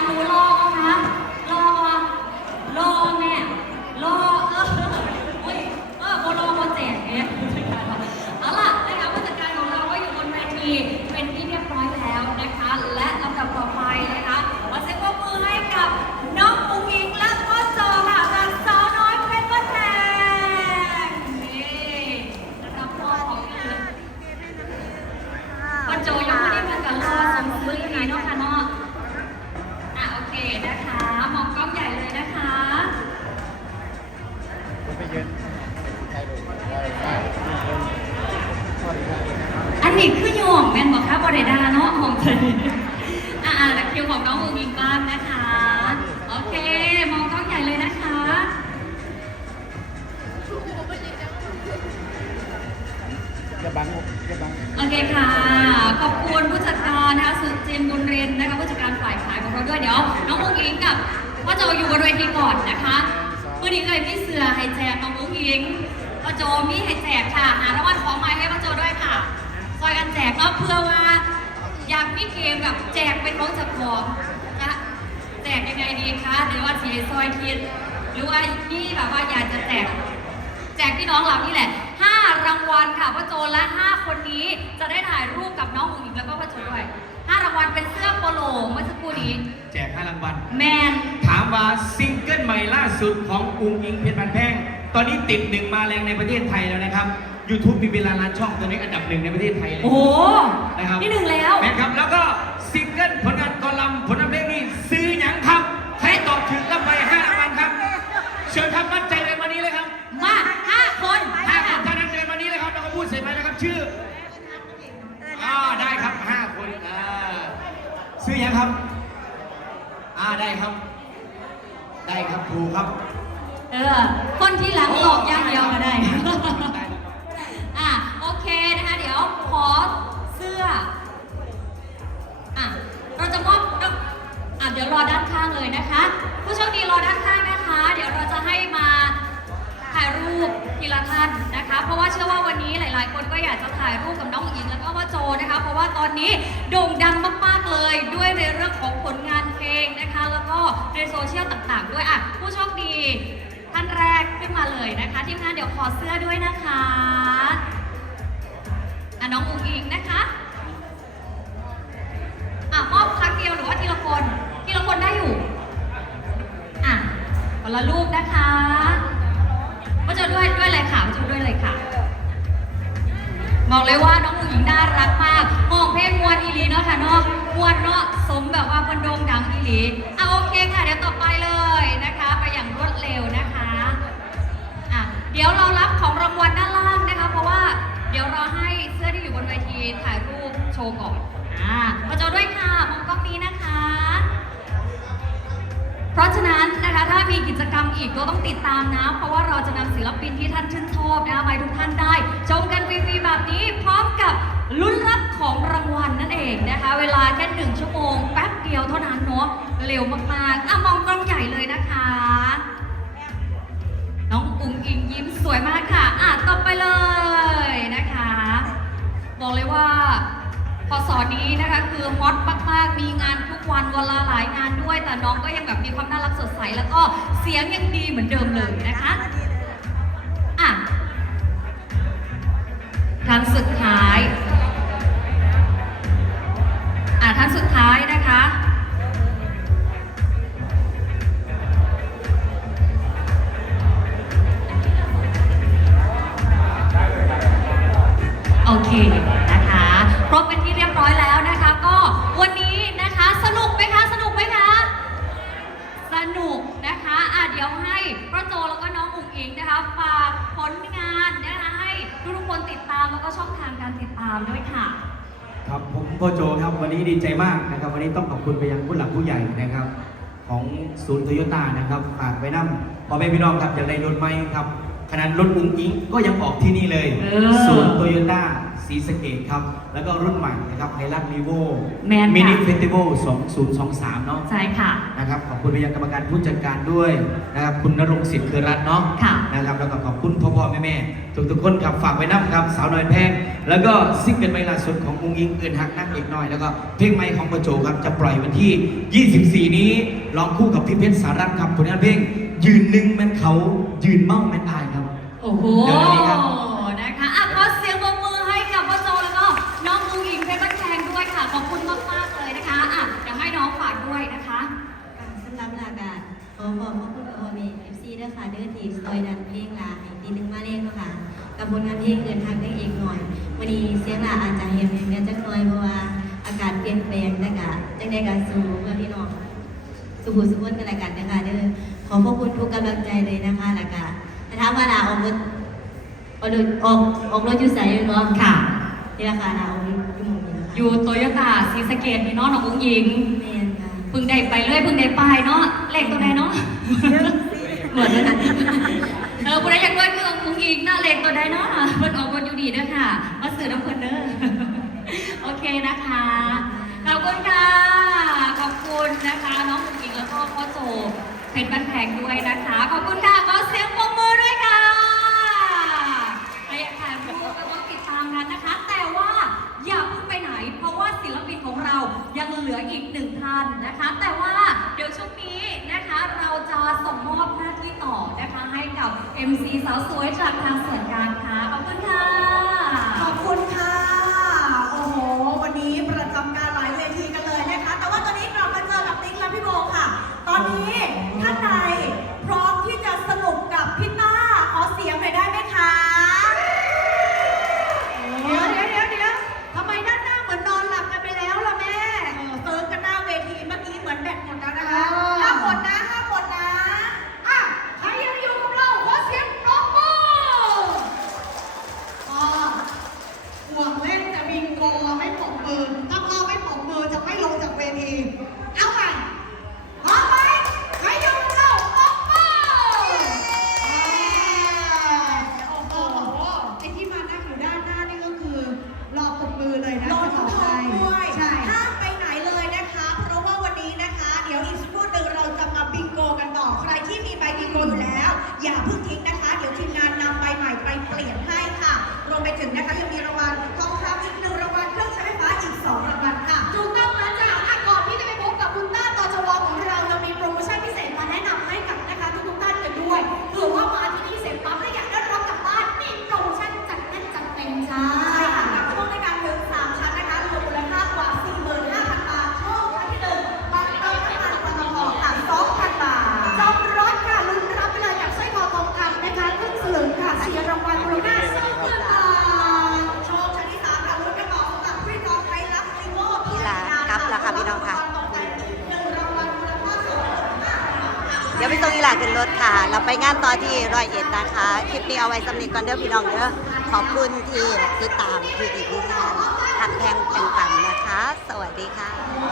การรู้รอบ โจอยู่บนเวทีก่อนนะคะเมื่อนี้เคยพี่เสือให้แจกน้องอุ้งอิงพ่อโจมีให้แจกค่ะหารางวัลของไม้ให้พ่อโจด้วยค่ะซอยกันแจกแล้วเพื่อว่า อยากมีเกมแบบแจกเป็นของจับของนะแจกยังไงดีคะเดี๋ยวว่าสีซอยคิดหรือว่านี่แบบว่าอยากจะแจกแจกพี่น้องเรานี่แหละ5รางวัลค่ะพ่อโจและ 5 คนนี้จะได้ถ่ายรูปกับน้องอุ๋งอิงแล้วก็พ่อโจด้วย 5รางวัลเป็นเสื้อโปโลเมื่อสักครู่นี้ แจกห้ารางวัล แมน ถามว่าซิงเกิลใหม่ล่าสุดของอุ้งอิงเพชรบันแพงตอนนี้ติดหนึ่งมาแรงในประเทศไทยแล้วนะครับ YouTube มีเวลาล้านช่องตอนนี้อันดับหนึ่งในประเทศไทยเลยโอ้โหนะครับนี่หนึ่งแล้ว แม่นครับ แล้วก็ซิงเกิลผลงานกอลัมน์ผลงานเพลงนี้ซื้อหยังครับใครตอบถึงรับไปห้ารางวัลครับ เชิญครับมั่นใจเลยวันนี้เลยครับมา5คนห้าคนเท่านั้นเลยวันนี้เลยครับแล้วก็พูดเสร็จไปนะครับชื่ออ่าได้ครับห้าคนอ่าซื้อหยังครับอ่าได้ครับ ได้ ครับถูกครับ เออ คนที่หลังหลอกอย่างเดียวก็ได้าวันนี้หลายคนก็อยากจะถ่ายรูปกับน้องอิงแล้วก็ว่าโจนะคะ เพราะว่าตอนนี้โด่งดังมากๆเลย ด้วยในเรื่องของผลงานเพลงนะคะ แล้วก็ในโซเชียลต่างๆ ด้วยอะผู้โชคดีท่านแรกขึ้นมาเลยนะคะทีมงานเดี๋ยวขอเสื้อด้วยนะคะอะน้องอุ๋งอิงนะคะอะมอบครั้งเดียวหรือว่าทีละคนทีละคนได้อยู่อะคนละรูปนะคะมาจะด้วยด้วยเลยค่ะมาจะด้วยเลยค่ะ บอกเลยว่าน้องผู้หญิงน่ารักมากมองเพลงมวนอีหลีเนาะค่ะเนาะมวนเนาะสมแบบว่าบนโดงดังอีหลีอะโอเคค่ะเดี๋ยวต่อไปเลยนะคะ ไปอย่างรวดเร็วนะคะอะเดี๋ยวเรารับของรางวัลด้านล่างนะคะ เพราะว่าเดี๋ยวเราให้เสื้อที่อยู่บนเวทีถ่ายรูปโชว์ก่อนอ่ามาจอด้วยค่ะมองกล้องนี้นะคะ ราะฉะนั้นนะคะถ้ามีกิจกรรมอีกก็ต้องติดตามนะ เพราะว่าเราจะนำศิลปินที่ท่านชื่นชอบนะคะมาให้ทุกท่านได้ ชมกันฟรีๆแบบนี้พร้อมกับลุ้นรับของรางวัลนั่นเองนะคะ เวลาแค่หนึ่งชั่วโมงแป๊บเดียวเท่านั้นเนาะเร็วมากๆอะมองกล้องใหญ่เลยนะคะ น้องอุ๋งอิงยิ้มสวยมากค่ะอะต่อไปเลยนะคะ บอกเลยว่าพอสอนนี้นะคะคือฮอตากมีงานทุกวันวันละหลายงานด้วย แต่น้องก็ยังแบบมีความน่ารักสดใส แล้วก็เสียงยังดีเหมือนเดิมเลยนะคะอะท่านสุดท้ายอะท่านสุดท้ายนะคะ พ่อโจครับวันนี้ดีใจมากนะครับ วันนี้ต้องขอบคุณไปยังผู้หลักผู้ใหญ่นะครับ ของศูนย์โตโยต้านะครับฝากไว้นั่พอแม่พี่น้องครับอยากได้รถไหมครับ ขนาดรถอุ้งอิงก็ยังออกที่นี่เลยเออศูนย์โตโยต้าสีสะเกตครับ แล้วก็รุ่นใหม่นะครับไฮรักลีโวแมนค่ะ มินิเฟสติวัล2023 เนาะใช่ค่ะ นะครับขอบคุณไปยังกรรมการผู้จัดการด้วยนะครับคุณนรงค์สิทธิ์คือรัตน์เนาะค่ะ นะครับแล้วก็ขอบคุณพ่อพ่อแม่แม่ทุกทุกๆคนครับฝากไว้น้ำครับ สาวน้อยแพงแล้วก็ซิงเกิลใหม่ล่าสุดของอุ้งอิงเอื่นหักนักเอกน้อย แล้วก็เพลงใหม่ของประโจครับจะปล่อยวันที่ 24 นี้ร้องคู่กับพี่เพชรสารัตน์ครับผลงานเพลงยืนหนึ่งแม่นเขายืน อ้โหเดี๋ยววันนี้ครับ นะคะอะขอเสียงปรบมือให้กับพ่อโจแล้วก็น้องอุ๋งอิงเพชรบ้านแพงด้วยค่ะ ขอบคุณมากๆเลยนะคะอะเดี๋ยวให้น้องฝากด้วยนะคะค่ะสำหรับรายการขอขอบพระคุณพ่อแม่เอฟซีด้วยค่ะเด้อที่ซอยดันเพลงลาให้ตีหนึ่งมาเล่นเนาะค่ะกับผลงานเพลงเกินทางได้เองหน่อยวันนี้เสียงลาอาจจะเห็นเห็นเนี่ยจักหน่อยเพราะว่าอากาศเปลี่ยนแปลงนะคะจังได้การสู่เพื่อนพี่น้องสุขุสุขนกันละกันนะคะเด้อขอขอบคุณทุกกำลังใจเลยนะคะแล้วก็ ถ้าเวลาออกรถออกรถออกออกรถอยู่ใส่เนาะค่ะ นี่ราลาออกอยู่หมู่นี้อยู่โตโยต้าซีสเกตมีนาะน้องอุ้หญิงเพึ่งได้ไปเรื่อยเพึ่งได้ไปเนาะเล็กตัวใดเนาะเหมือนกันเออผู้ใดอยากรวยเมืองอุ้หญิงหน้าเล็กตัวใดเนาะเพิ่นออกรถอยู่ดีเด้อค่ะ มาสื่อน้ำเพิ่นเด้อโอเคนะคะขอบคุณค่ะขอบคุณนะคะ น้องอุ้งยิงแล้วก็พ่อโจเป็นบ้านแพงด้วยนะคะ ขอบคุณค่ะขอเสียงปรบมือ สวยจังากขึ้นรถค่ะ เราไปงานต่อที่รอยเอ็ดนะคะ คลิปนี้เอาไว้สำนึกก่อนเด้อพี่น้องเด้อ ขอบคุณที่ติดตามที่ดีที่งานหักแทงแบ่งปันนะคะ สวัสดีค่ะ